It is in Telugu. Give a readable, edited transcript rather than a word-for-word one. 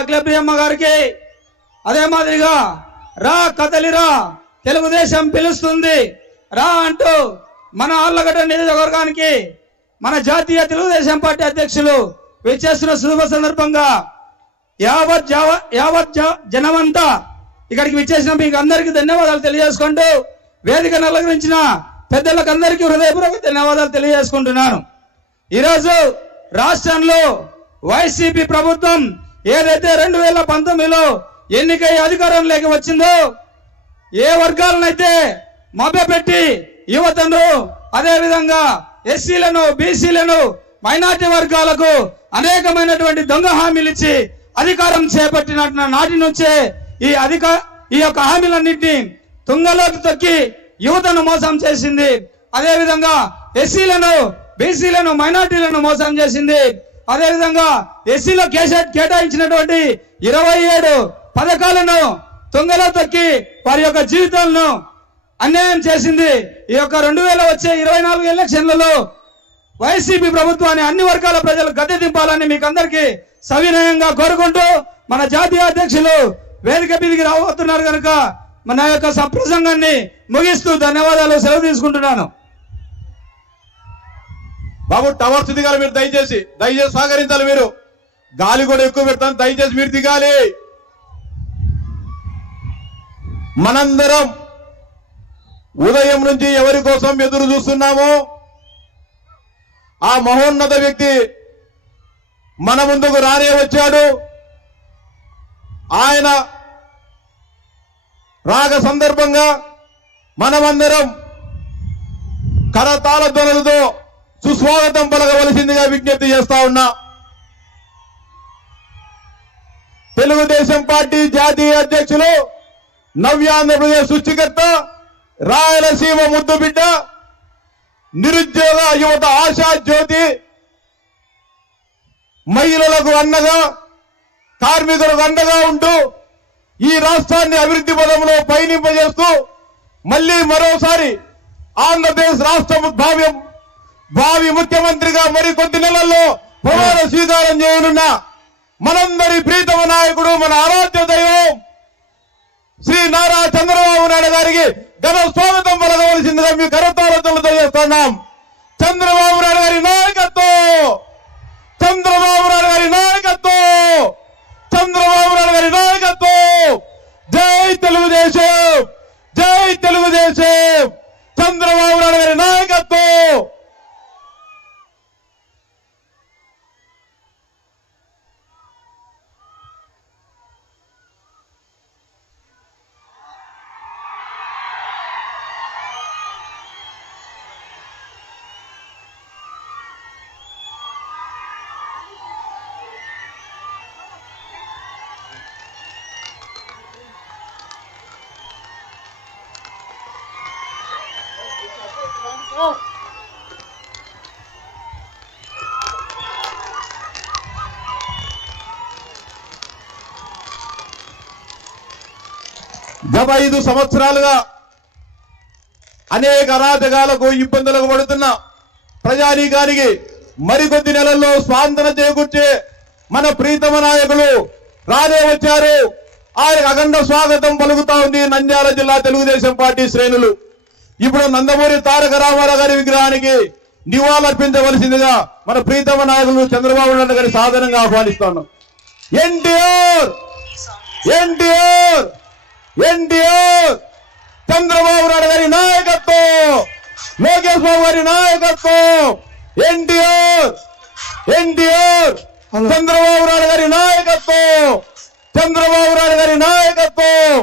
అఖిలప్రియమ్మ గారికి అదే మాదిరిగా రా కదలిరా తెలుగుదేశం పిలుస్తుంది రా అంటూ మన ఆళ్లగడ్డ నియోజకవర్గానికి మన జాతీయ తెలుగుదేశం పార్టీ అధ్యక్షులు విచ్చేస్తున్న శుభ సందర్భంగా యావత్ జనమంతా ఇక్కడికి విచ్చేసిన మీకు అందరికీ ధన్యవాదాలు తెలియజేసుకుంటూ వేదికను అలంకరించిన పెద్దలకు అందరికీ హృదయపూర్వక ధన్యవాదాలు తెలియజేసుకుంటున్నాను. ఈరోజు రాష్ట్రంలో వైసీపీ ప్రభుత్వం ఏదైతే 2019లో ఎన్నికై అధికారంలోకి వచ్చిందో ఏ వర్గాలనైతే మభ్యపెట్టి యువతను అదేవిధంగా ఎస్సీలను బీసీలను మైనార్టీ వర్గాలకు అనేకమైనటువంటి దొంగ హామీలు ఇచ్చి అధికారం చేపట్టిన నాటి నుంచే ఈ యొక్క హామీలన్నింటినీ తుంగలోకి తొక్కి యువతను మోసం చేసింది. అదేవిధంగా ఎస్సీలను బీసీలను మైనార్టీలను మోసం చేసింది. అదేవిధంగా ఎస్సీలో కేటాయించినటువంటి 27 పథకాలను తుంగలో తొక్కి వారి యొక్క జీవితాలను అన్యాయం చేసింది. ఈ యొక్క 2000 వచ్చే 24 ఎలక్షన్లలో వైసీపీ ప్రభుత్వాన్ని అన్ని వర్గాల ప్రజలు గద్దె దింపాలని మీకు అందరికీ సవినయంగా కోరుకుంటూ మన జాతీయ అధ్యక్షులు వేదిక మీదకి రాబోతున్నారు కనుక మన యొక్క సప్రసంగాన్ని ముగిస్తూ ధన్యవాదాలు సెలవు తీసుకుంటున్నాను. బాబు టవర్స్ దిగాలి మీరు, దయచేసి సహకరించాలి. మీరు గాలి కూడా ఎక్కువ పెడతాను, దయచేసి మీరు దిగాలి. మనందరం ఉదయం నుంచి ఎవరి కోసం ఎదురు చూస్తున్నామో ఆ మహోన్నత వ్యక్తి మన ముందుకు రానే వచ్చాడు. ఆయన రాక సందర్భంగా మనమందరం కరతాళ ధ్వనులతో సుస్వాగతం పలకవలసిందిగా విజ్ఞప్తి చేస్తా ఉన్నా. తెలుగుదేశం పార్టీ జాతీయ అధ్యక్షులు, నవ్యాంధ్రప్రదేశ్ సృష్టికర్త, రాయలసీమ ముద్దు బిడ్డ, నిరుద్యోగ యువత ఆశా జ్యోతి, మహిళలకు అండగా కార్మికులకు అండగా ఉంటూ ఈ రాష్ట్రాన్ని అభివృద్ధి పదంలో పయనింపజేస్తూ మళ్లీ మరోసారి ఆంధ్రప్రదేశ్ రాష్ట్ర భావి ముఖ్యమంత్రిగా మరికొద్ది నెలల్లో ప్రమాణ స్వీకారం చేయనున్న మనందరి ప్రీతమ నాయకుడు, మన ఆరాధ్య దైవం శ్రీ నారా చంద్రబాబు నాయుడు గారికి ఘన స్వాగతం పలకవలసిందిగా మీ కరతాళతలతో చేస్తున్నాం. చంద్రబాబు నాయుడు గారి నాయకత్వం, చంద్రబాబు నాయుడు గారి నాయకత్వం, చంద్రబాబు నాయుడు గారి నాయకత్వం. జై తెలుగుదేశం, జై తెలుగుదేశం, చంద్రబాబు నాయుడు గారి నాయకత్వం. గత 5 సంవత్సరాలుగా అనేక అరాచకాలకు ఇబ్బందులకు పడుతున్న ప్రజానీకానికి మరికొద్ది నెలల్లో స్వాంతన చేకూర్చే మన ప్రీతమ నాయకులు రానే వచ్చారు. ఆయనకు అఖండ స్వాగతం పలుకుతా ఉంది నంద్యాల జిల్లా తెలుగుదేశం పార్టీ శ్రేణులు. ఇప్పుడు నందమూరి తారక రామారావు గారి విగ్రహానికి నివాళులర్పించవలసిందిగా మన ప్రీతమ నాయకులు చంద్రబాబు నాయుడు గారి సాధారణంగా ఆహ్వానిస్తున్నాం. ఎన్టీఆర్, ఎన్టీఆర్, ఎన్టీఆర్, చంద్రబాబు నాయుడు గారి నాయకత్వం, లోకేష్ బాబు గారి నాయకత్వం, ఎన్టీఆర్, ఎన్టీఆర్, చంద్రబాబు నాయుడు గారి నాయకత్వం, చంద్రబాబు నాయుడు గారి నాయకత్వం.